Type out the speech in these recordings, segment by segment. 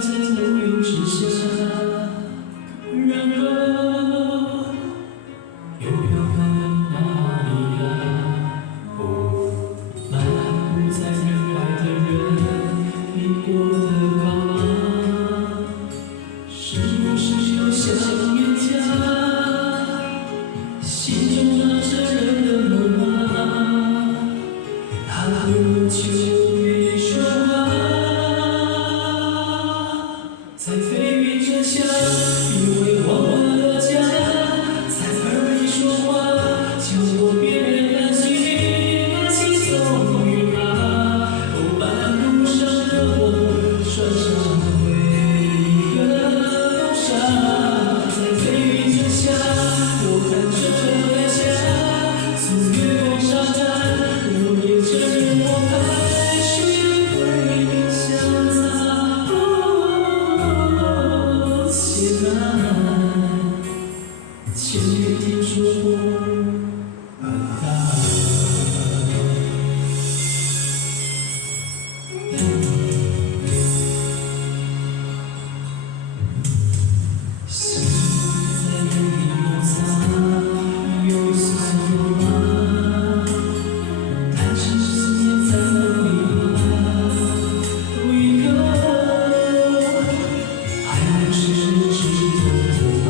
在乌云之下，然后又飘向哪里呀？哦，漫步在人海的人，你过得好吗？是不是又想念家？心中拿着人的梦吗？他很久没说话。 在飞云之下，因为忘了家，在耳里说话，叫我别担心，拿起走远吧。哦，半路上的我，穿上回忆的风沙，在飞云之下，我看着晚霞，从月光沙滩，我也承认我还是会想他。 前面听说过很大，心在人里摩擦，有酸有麻，但是思念在梦里吗？为何还不是值得的吗？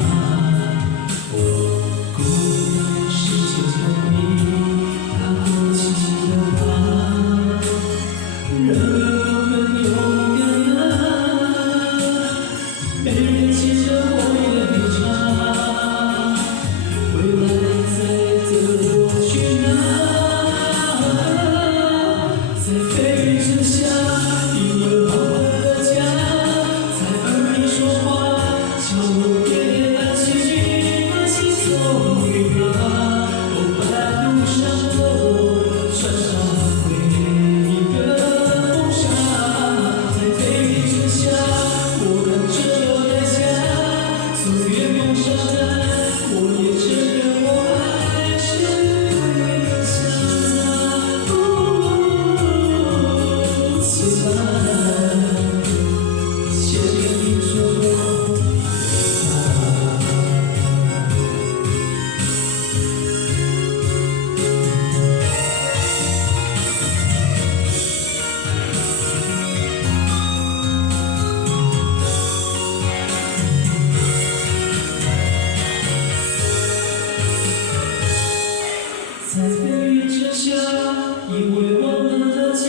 孤单是最后你那过期的花，然而我很勇敢啊，没人牵着我也没差，未来在等我去拿，在飞云之下，因为忘了家，在耳里说话，叫我别担心。 走远吧，哦，半路上的我，穿上回忆的风沙，在飞云之下，我看着晚霞，从月光沙滩，我也承认我还是会想他。且慢，前面听说过。 在飞云之下，因为忘了家，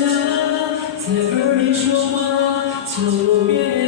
在耳里说话，叫我别。